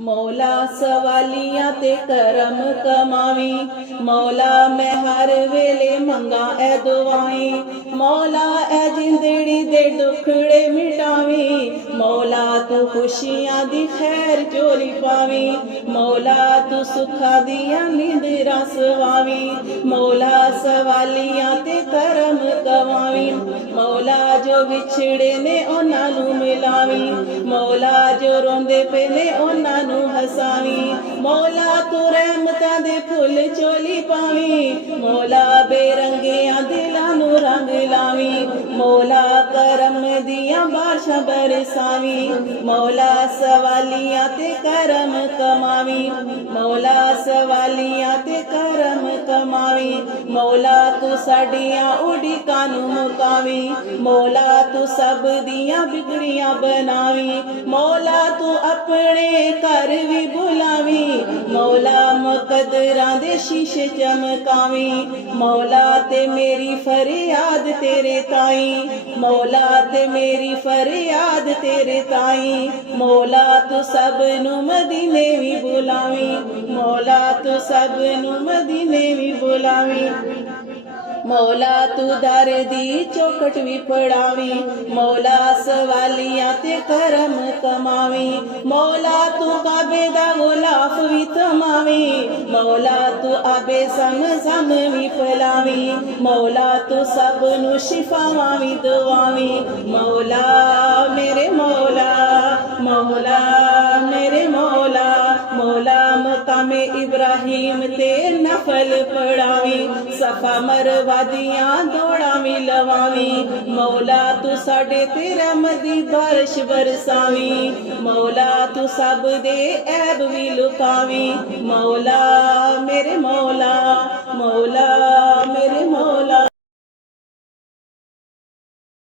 मौला सवालियां ते करम कमावी। मौला मैं हर वेले मंगा ए दुआएं। मौला ए जिंदड़ी दे दुखड़े मिटावी। मौला तू खुशियां दी खैर चोरी पावी। मौला तू सुखा दिया निंदरा सवावी। मौला सवालियां ते करम कमावी। मौला जो विछड़े ने उन्हां नू मिलावी। मौला जो रोंदे पे ने उन्हां नू हसावी। मौला तू रहमतां दे फुल चोली पावी। मौला बेरंगियां दिलां नू रंग लावी। मौला करम दियां बारिशां बरसावी। मौला सवालियां ते करम कमावी। मौला सवालियां ते करम कमावी। मौला तू साडियां उड़ीकां नू मुकावी। मौला तू सब दियां बिगड़ियां बनावी। मौला तू अपने घर भी बुलावी। मौला मुकद्दरां दे शीशे चमकावी। मौला ते मेरी फरियाद तेरे ताई। मौला ते मेरी फरियाद तेरे ताई। मौला तू सब नू मदीने भी बुलावी। मौला तू सब नू मदीने भी बुलावी। मौला तू दर दी चौखट भी पढ़ावी। मौला सवालियां ते करम कमावी। मौला तू काबे दा गुलाफ भी थमावी। मौला तू आबे ज़म भी पिलावी। मौला तू सब नू शिफावां भी दवावी। मौला मेरे मौला, मौला मेरे मौला। मौला मकामे इब्राहिम ते नफल पढ़ावी। सफा मरवा दियां दौड़ां भी लवावी। मौला तू साडे ते रहमत दी बारिश बरसावी। मौला तू सब दे ऐब भी लुकावी। मौला मेरे मौला, मौला